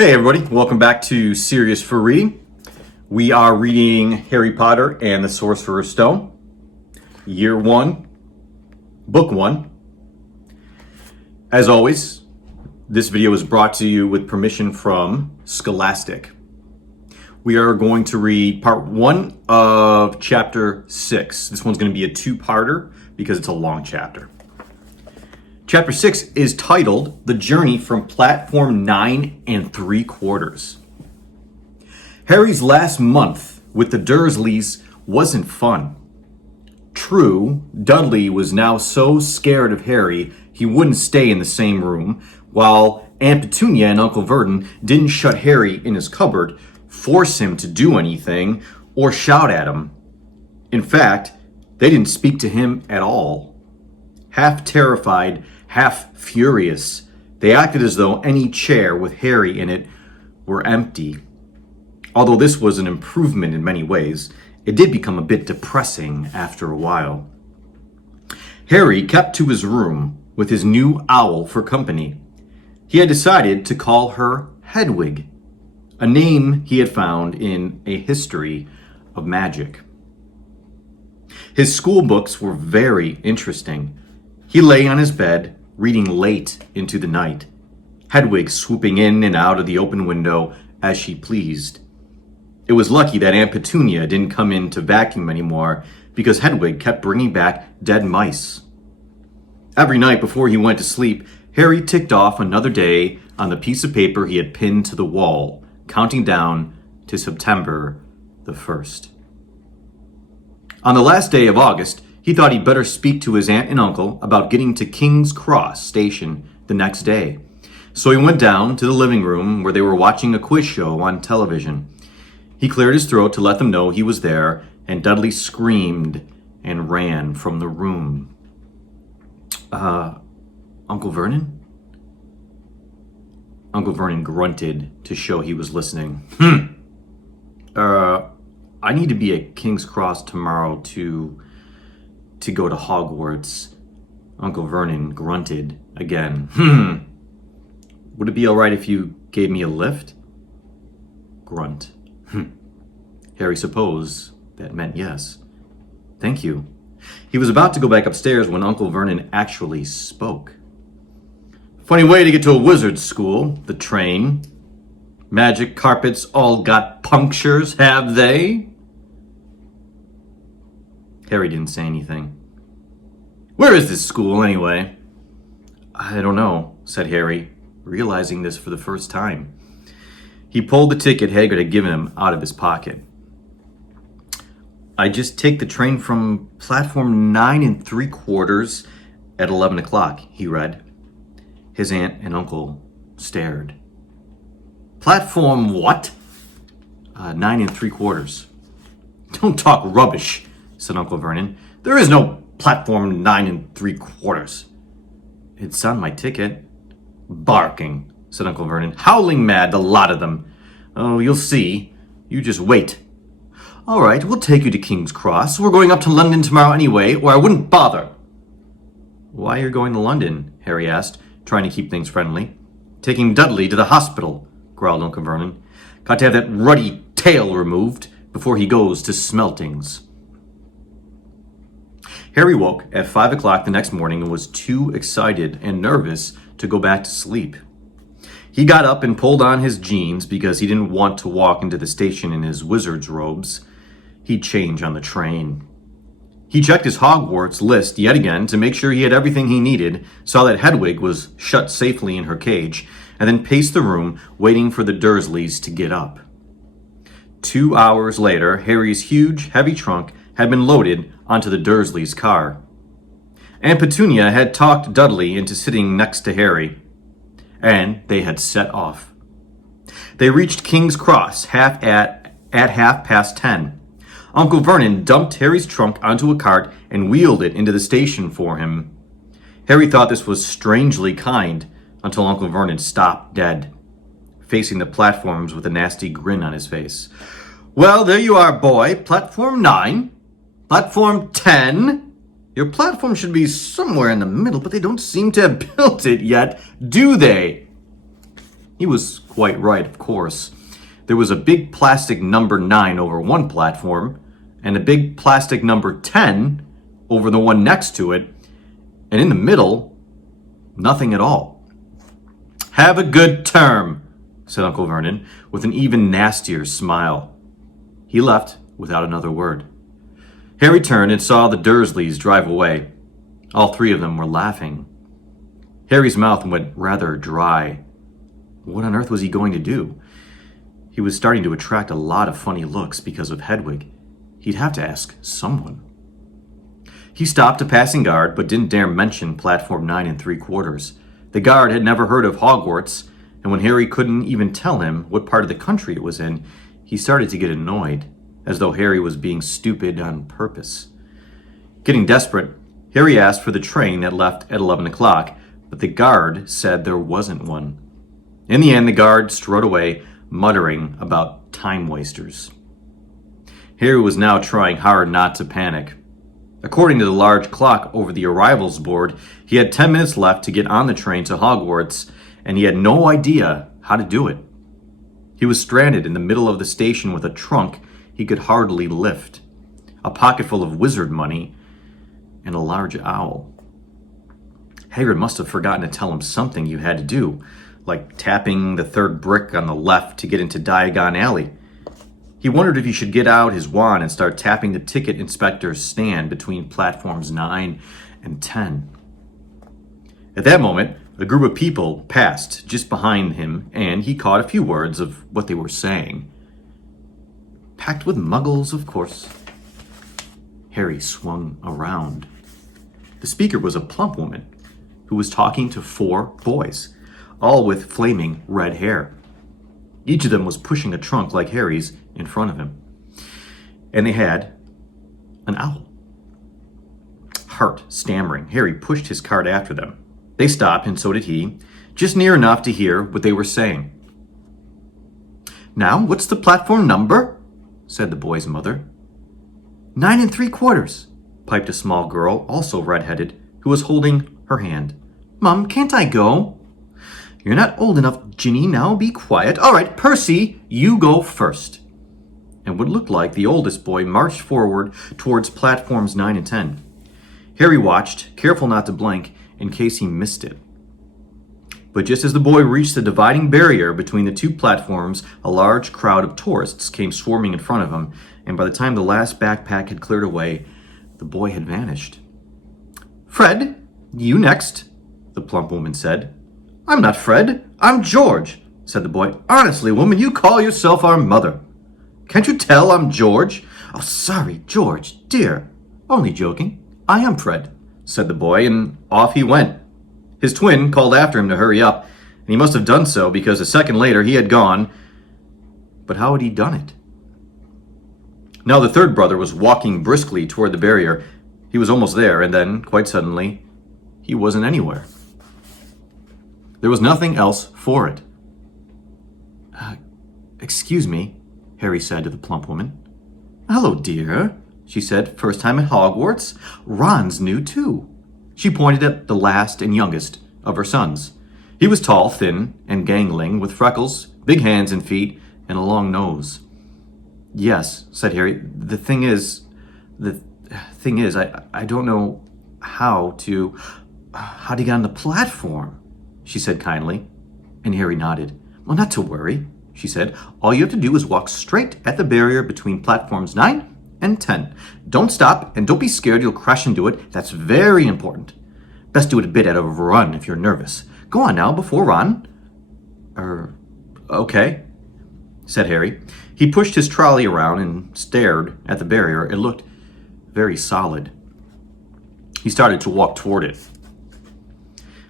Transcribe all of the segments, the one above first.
Hey everybody, welcome back to Serious for Reading. We are reading Harry Potter and the Sorcerer's Stone, Year 1, Book 1. As always, this video is brought to you with permission from Scholastic. We are going to read part 1 of chapter 6. This one's going to be a two-parter because it's a long chapter. Chapter 6 is titled The Journey from Platform 9 3/4. Harry's last month with the Dursleys wasn't fun. True, Dudley was now so scared of Harry he wouldn't stay in the same room, while Aunt Petunia and Uncle Vernon didn't shut Harry in his cupboard, force him to do anything, or shout at him. In fact, they didn't speak to him at all. Half terrified, half furious, they acted as though any chair with Harry in it were empty. Although this was an improvement in many ways, it did become a bit depressing after a while. Harry kept to his room with his new owl for company. He had decided to call her Hedwig, a name he had found in a history of magic. His school books were very interesting. He lay on his bed, reading late into the night, Hedwig swooping in and out of the open window as she pleased. It was lucky that Aunt Petunia didn't come in to vacuum anymore, because Hedwig kept bringing back dead mice. Every night before he went to sleep, Harry ticked off another day on the piece of paper he had pinned to the wall, counting down to September the 1st. On the last day of August, he thought he'd better speak to his aunt and uncle about getting to King's Cross Station the next day. So he went down to the living room where they were watching a quiz show on television. He cleared his throat to let them know he was there, and Dudley screamed and ran from the room. Uncle Vernon? Uncle Vernon grunted to show he was listening. I need to be at King's Cross tomorrow to go to Hogwarts. Uncle Vernon grunted again. Would it be all right if you gave me a lift? Grunt. Harry supposed that meant yes. Thank you. He was about to go back upstairs when Uncle Vernon actually spoke. Funny way to get to a wizard's school, the train. Magic carpets all got punctures, have they? Harry didn't say anything. Where is this school, anyway? I don't know, said Harry, realizing this for the first time. He pulled the ticket Hagrid had given him out of his pocket. I just take the train from platform 9 3/4 at 11 o'clock, he read. His aunt and uncle stared. Platform what? 9 3/4. Don't talk rubbish, said Uncle Vernon. There is no platform 9 3/4. It's on my ticket. Barking, said Uncle Vernon. Howling mad, the lot of them. Oh, you'll see. You just wait. All right, we'll take you to King's Cross. We're going up to London tomorrow anyway, or I wouldn't bother. Why are you going to London? Harry asked, trying to keep things friendly. Taking Dudley to the hospital, growled Uncle Vernon. Got to have that ruddy tail removed before he goes to Smeltings. Harry woke at 5 o'clock the next morning and was too excited and nervous to go back to sleep. He got up and pulled on his jeans because he didn't want to walk into the station in his wizard's robes. He'd change on the train. He checked his Hogwarts list yet again to make sure he had everything he needed, saw that Hedwig was shut safely in her cage, and then paced the room waiting for the Dursleys to get up. 2 hours later, Harry's huge, heavy trunk had been loaded onto the Dursleys' car. Aunt Petunia had talked Dudley into sitting next to Harry, and they had set off. They reached King's Cross at 10:30. Uncle Vernon dumped Harry's trunk onto a cart and wheeled it into the station for him. Harry thought this was strangely kind until Uncle Vernon stopped dead, facing the platforms with a nasty grin on his face. Well, there you are, boy. Platform 9. Platform 10. Your platform should be somewhere in the middle, but they don't seem to have built it yet, do they? He was quite right, of course. There was a big plastic number 9 over one platform, and a big plastic number 10 over the one next to it, and in the middle, nothing at all. "Have a good term," said Uncle Vernon, with an even nastier smile. He left without another word. Harry turned and saw the Dursleys drive away. All three of them were laughing. Harry's mouth went rather dry. What on earth was he going to do? He was starting to attract a lot of funny looks because of Hedwig. He'd have to ask someone. He stopped a passing guard, but didn't dare mention platform 9 3/4. The guard had never heard of Hogwarts, and when Harry couldn't even tell him what part of the country it was in, he started to get annoyed, as though Harry was being stupid on purpose. Getting desperate, Harry asked for the train that left at 11 o'clock, but the guard said there wasn't one. In the end, the guard strode away, muttering about time wasters. Harry was now trying hard not to panic. According to the large clock over the arrivals board, he had 10 minutes left to get on the train to Hogwarts, and he had no idea how to do it. He was stranded in the middle of the station with a trunk he could hardly lift, a pocket full of wizard money, and a large owl. Hagrid must have forgotten to tell him something you had to do, like tapping the third brick on the left to get into Diagon Alley. He wondered if he should get out his wand and start tapping the ticket inspector's stand between platforms 9 and 10. At that moment, a group of people passed just behind him, and he caught a few words of what they were saying. Packed with muggles, of course. Harry swung around. The speaker was a plump woman who was talking to 4 boys, all with flaming red hair. Each of them was pushing a trunk like Harry's in front of him. And they had an owl. Heart stammering, Harry pushed his cart after them. They stopped, and so did he, just near enough to hear what they were saying. "Now, what's the platform number?" said the boy's mother. 9 3/4, piped a small girl, also red-headed, who was holding her hand. "Mum, can't I go?" "You're not old enough, Ginny. Now be quiet. All right, Percy, you go first." And what looked like the oldest boy marched forward towards platforms 9 and 10. Harry watched, careful not to blink in case he missed it. But just as the boy reached the dividing barrier between the two platforms, a large crowd of tourists came swarming in front of him, and by the time the last backpack had cleared away, the boy had vanished. "Fred, you next," the plump woman said. "I'm not Fred, I'm George," said the boy. "Honestly, woman, you call yourself our mother. Can't you tell I'm George?" "Oh, sorry, George, dear. Only joking. I am Fred," said the boy, and off he went. His twin called after him to hurry up, and he must have done so because a second later he had gone. But how had he done it? Now the third brother was walking briskly toward the barrier. He was almost there, and then, quite suddenly, he wasn't anywhere. There was nothing else for it. Excuse me," Harry said to the plump woman. "Hello, dear," she said. "First time at Hogwarts? Ron's new, too." She pointed at the last and youngest of her sons. He was tall, thin, and gangling, with freckles, big hands and feet, and a long nose. "Yes," said Harry. The thing is, I don't know how to get on the platform," she said kindly, and Harry nodded. "Well, not to worry," she said. "All you have to do is walk straight at the barrier between platforms 9 and 10. Don't stop, and don't be scared you'll crash into it. That's very important. Best do it a bit at a run if you're nervous. Go on now, before Ron." Okay," said Harry. He pushed his trolley around and stared at the barrier. It looked very solid. He started to walk toward it.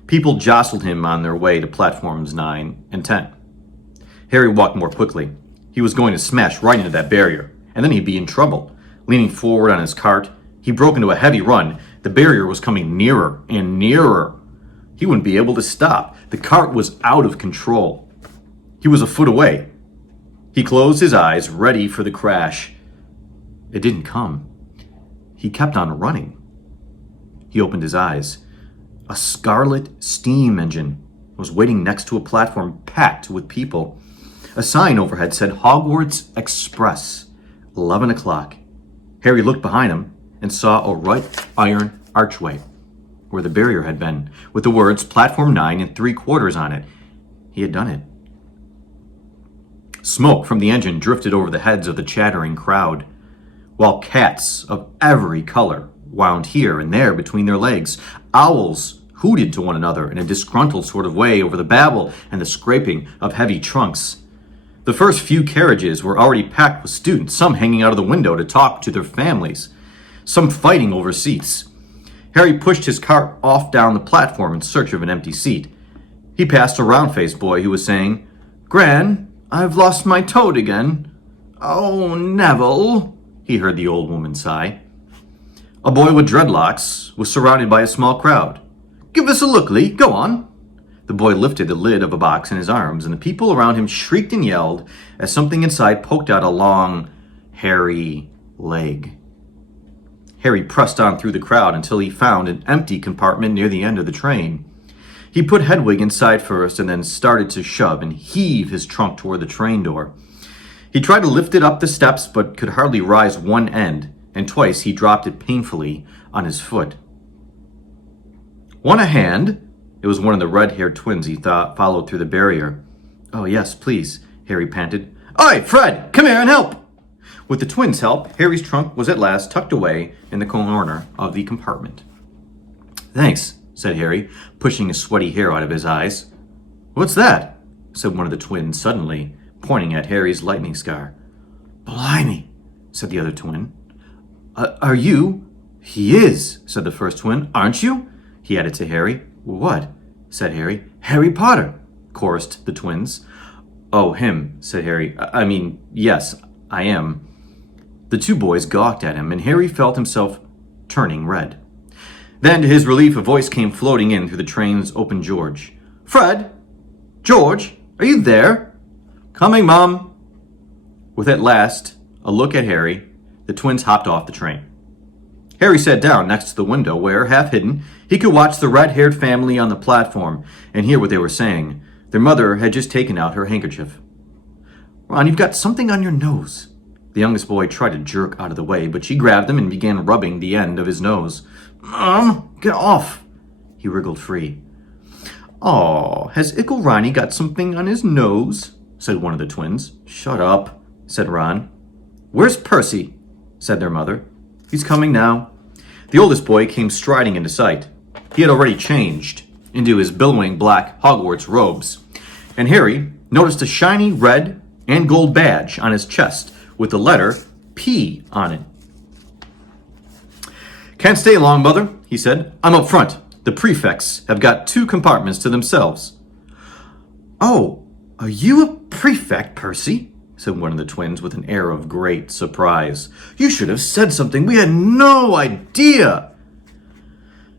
People jostled him on their way to platforms 9 and 10. Harry walked more quickly. He was going to smash right into that barrier, and then he'd be in trouble. Leaning forward on his cart, he broke into a heavy run. The barrier was coming nearer and nearer. He wouldn't be able to stop. The cart was out of control. He was a foot away. He closed his eyes, ready for the crash. It didn't come. He kept on running. He opened his eyes. A scarlet steam engine was waiting next to a platform packed with people. A sign overhead said Hogwarts Express, 11 o'clock. Harry looked behind him and saw a right iron archway where the barrier had been, with the words Platform 9 and 3/4 on it. He had done it. Smoke from the engine drifted over the heads of the chattering crowd, while cats of every color wound here and there between their legs. Owls hooted to one another in a disgruntled sort of way over the babble and the scraping of heavy trunks. The first few carriages were already packed with students, some hanging out of the window to talk to their families, some fighting over seats. Harry pushed his cart off down the platform in search of an empty seat. He passed a round-faced boy who was saying, "Gran, I've lost my toad again." "Oh, Neville," he heard the old woman sigh. A boy with dreadlocks was surrounded by a small crowd. "Give us a look, Lee. Go on." The boy lifted the lid of a box in his arms, and the people around him shrieked and yelled as something inside poked out a long, hairy leg. Harry pressed on through the crowd until he found an empty compartment near the end of the train. He put Hedwig inside first and then started to shove and heave his trunk toward the train door. He tried to lift it up the steps but could hardly rise one end, and twice he dropped it painfully on his foot. "Want a hand?" It was one of the red-haired twins he thought followed through the barrier. "Oh, yes, please," Harry panted. "Oi, Fred, come here and help!" With the twins' help, Harry's trunk was at last tucked away in the corner of the compartment. "Thanks," said Harry, pushing a sweaty hair out of his eyes. "What's that?" said one of the twins suddenly, pointing at Harry's lightning scar. "Blimey," said the other twin. Are you?" "He is," said the first twin. "Aren't you?" he added to Harry. "What?" said Harry. "Harry Potter," chorused the twins. "Oh, him," said Harry. I mean, yes, I am." The two boys gawked at him, and Harry felt himself turning red. Then, to his relief, a voice came floating in through the train's open George. "Fred? George? Are you there?" "Coming, Mom." With at last a look at Harry, the twins hopped off the train. Harry sat down next to the window where, half hidden, he could watch the red-haired family on the platform and hear what they were saying. Their mother had just taken out her handkerchief. "Ron, you've got something on your nose." The youngest boy tried to jerk out of the way, but she grabbed him and began rubbing the end of his nose. "Mom, get off!" He wriggled free. "Aw, has Ickle Ronnie got something on his nose?" said one of the twins. "Shut up," said Ron. "Where's Percy?" said their mother. "He's coming now." The oldest boy came striding into sight. He had already changed into his billowing black Hogwarts robes, and Harry noticed a shiny red and gold badge on his chest with the letter P on it. "Can't stay long, Mother," he said. "I'm up front. The prefects have got 2 compartments to themselves." "Oh, are you a prefect, Percy?" said one of the twins with an air of great surprise. "You should have said something. We had no idea."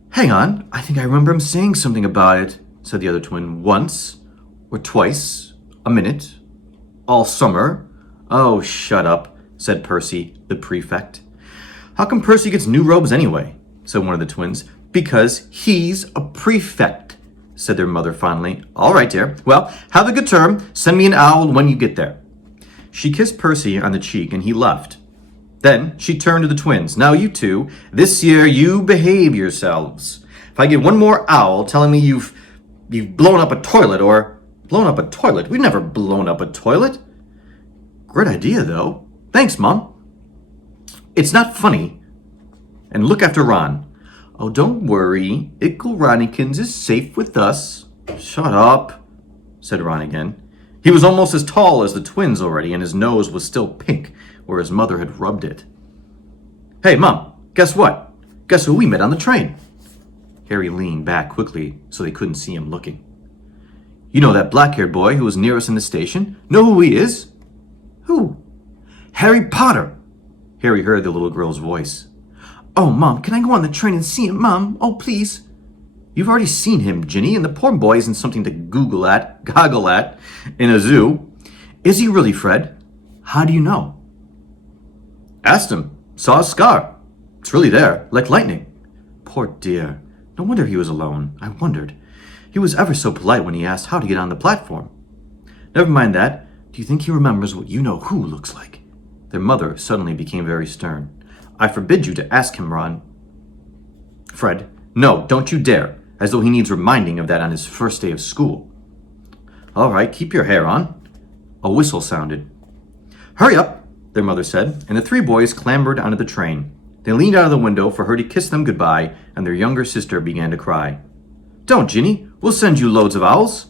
"Hang on, I think I remember him saying something about it," said the other twin. "Once or twice, a minute, all summer." "Oh, shut up," said Percy, the prefect. "How come Percy gets new robes anyway?" said one of the twins. "Because he's a prefect," said their mother fondly. "All right, dear. Well, have a good term. Send me an owl when you get there." She kissed Percy on the cheek and he left. Then she turned to the twins. "Now you two, this year you behave yourselves. If I get one more owl telling me you've blown up a toilet or..." "Blown up a toilet? We've never blown up a toilet." "Great idea, though. Thanks, Mom." "It's not funny. And look after Ron." "Oh, don't worry. Ickle Ronnikins is safe with us." "Shut up," said Ron again. He was almost as tall as the twins already, and his nose was still pink where his mother had rubbed it. "Hey, Mom, guess what? Guess who we met on the train?" Harry leaned back quickly so they couldn't see him looking. "You know that black-haired boy who was near us in the station? Know who he is?" "Who?" "Harry Potter." Harry heard the little girl's voice. "Oh, Mom, can I go on the train and see him, Mom? Oh, please." "You've already seen him, Ginny, and the poor boy isn't something to goggle at in a zoo." "Is he really, Fred? How do you know?" "Asked him. Saw his scar. It's really there, like lightning." "Poor dear. No wonder he was alone. I wondered." He was ever so polite when he asked how to get on the platform. Never mind that. Do you think he remembers what you-know-who looks like? Their mother suddenly became very stern. I forbid you to ask him, Ron. Fred, no, don't you dare, as though he needs reminding of that on his first day of school. All right, keep your hair on. A whistle sounded. Hurry up, their mother said, and the three boys clambered onto the train. They leaned out of the window for her to kiss them goodbye, and their younger sister began to cry. Don't, Ginny. We'll send you loads of owls.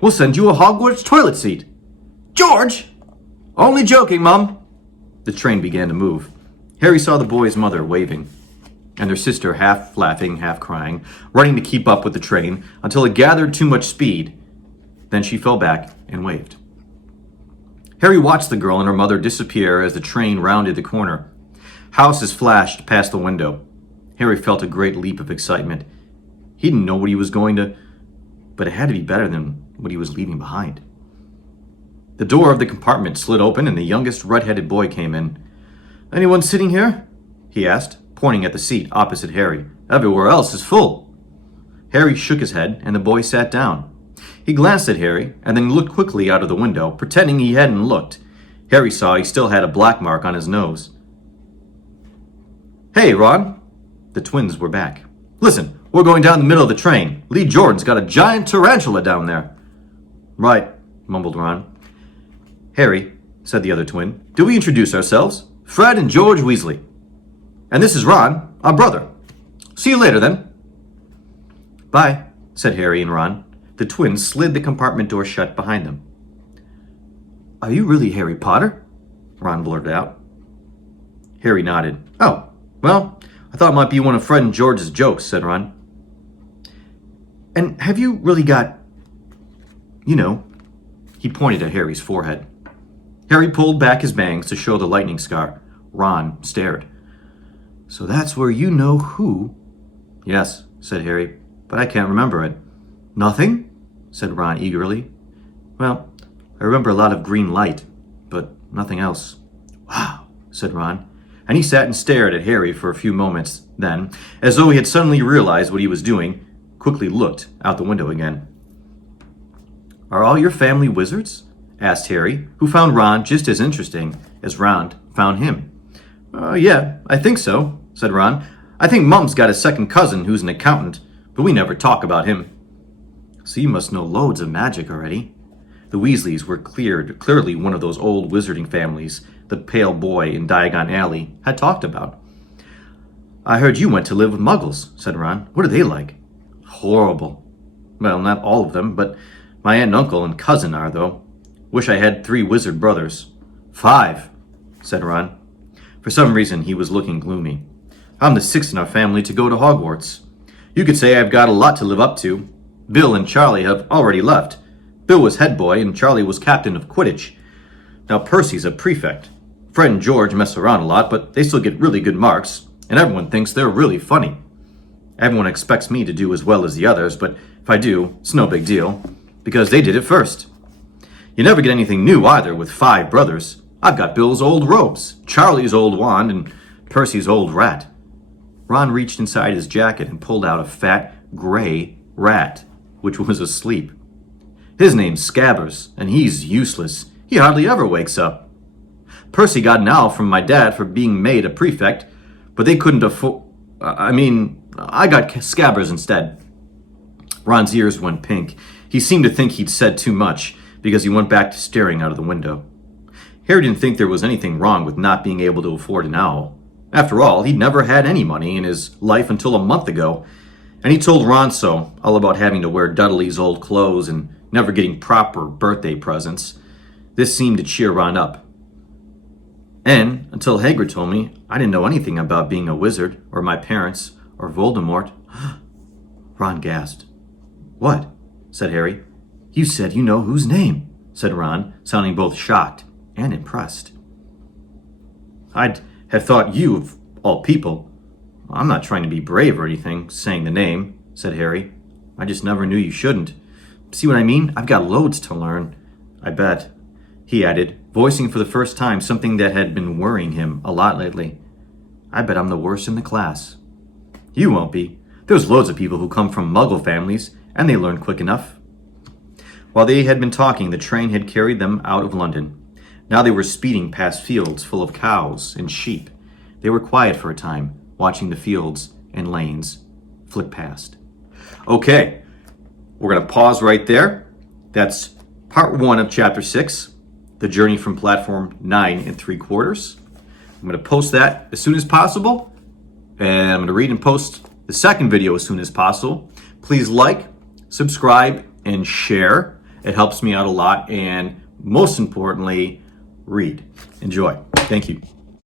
We'll send you a Hogwarts toilet seat. George! Only joking, Mum. The train began to move. Harry saw the boy's mother waving, and their sister half laughing, half crying, running to keep up with the train until it gathered too much speed. Then she fell back and waved. Harry watched the girl and her mother disappear as the train rounded the corner. Houses flashed past the window. Harry felt a great leap of excitement. He didn't know what he was going to, but it had to be better than what he was leaving behind. The door of the compartment slid open and the youngest red-headed boy came in. Anyone sitting here? He asked, pointing at the seat opposite Harry. Everywhere else is full. Harry shook his head and the boy sat down. He glanced at Harry and then looked quickly out of the window, pretending he hadn't looked. Harry saw he still had a black mark on his nose. Hey, Ron. The twins were back. Listen, we're going down the middle of the train. Lee Jordan's got a giant tarantula down there. Right, mumbled Ron. Harry, said the other twin, do we introduce ourselves? Fred and George Weasley. And this is Ron, our brother. See you later, then. Bye, said Harry and Ron. The twins slid the compartment door shut behind them. Are you really Harry Potter? Ron blurted out. Harry nodded. Oh, well, I thought it might be one of Fred and George's jokes, said Ron. And have you really got, he pointed at Harry's forehead. Harry pulled back his bangs to show the lightning scar. Ron stared. So that's where you know who? Yes, said Harry, but I can't remember it. Nothing? Said Ron eagerly. Well, I remember a lot of green light, but nothing else. Wow, said Ron, and he sat and stared at Harry for a few moments, then, as though he had suddenly realized what he was doing, quickly looked out the window again. Are all your family wizards? Asked Harry, who found Ron just as interesting as Ron found him. Yeah, I think so, said Ron. I think Mum's got a second cousin who's an accountant, but we never talk about him. So you must know loads of magic already. The Weasleys were clearly one of those old wizarding families the pale boy in Diagon Alley had talked about. I heard you went to live with Muggles, said Ron. What are they like? Horrible. Well, not all of them, but my aunt and uncle and cousin are, though. Wish I had 3 wizard brothers. 5, said Ron. For some reason, he was looking gloomy. I'm the 6th in our family to go to Hogwarts. You could say I've got a lot to live up to. Bill and Charlie have already left. Bill was head boy and Charlie was captain of Quidditch. Now Percy's a prefect. Fred and George mess around a lot, but they still get really good marks, and everyone thinks they're really funny. Everyone expects me to do as well as the others, but if I do, it's no big deal, because they did it first. You never get anything new either with 5 brothers. I've got Bill's old robes, Charlie's old wand, and Percy's old rat. Ron reached inside his jacket and pulled out a fat, gray rat, which was asleep. His name's Scabbers, and he's useless. He hardly ever wakes up. Percy got an owl from my dad for being made a prefect, but they couldn't afford... I got Scabbers instead. Ron's ears went pink. He seemed to think he'd said too much, because he went back to staring out of the window. Harry didn't think there was anything wrong with not being able to afford an owl. After all, he'd never had any money in his life until a month ago, and he told Ron so, all about having to wear Dudley's old clothes and never getting proper birthday presents. This seemed to cheer Ron up. And, until Hagrid told me, I didn't know anything about being a wizard, or my parents, or Voldemort. Ron gasped. What? Said Harry. You said you know whose name, said Ron, sounding both shocked and impressed. I'd have thought you, of all people. I'm not trying to be brave or anything, saying the name, said Harry. I just never knew you shouldn't. See what I mean? I've got loads to learn. I bet, he added, voicing for the first time something that had been worrying him a lot lately. I bet I'm the worst in the class. You won't be. There's loads of people who come from Muggle families, and they learn quick enough. While they had been talking, the train had carried them out of London. Now they were speeding past fields full of cows and sheep. They were quiet for a time, watching the fields and lanes flick past. Okay, we're going to pause right there. That's part 1 of chapter 6, the journey from platform 9 3/4. I'm going to post that as soon as possible, and I'm going to read and post the second video as soon as possible. Please like, subscribe, and share. It helps me out a lot, and most importantly, read. Enjoy. Thank you.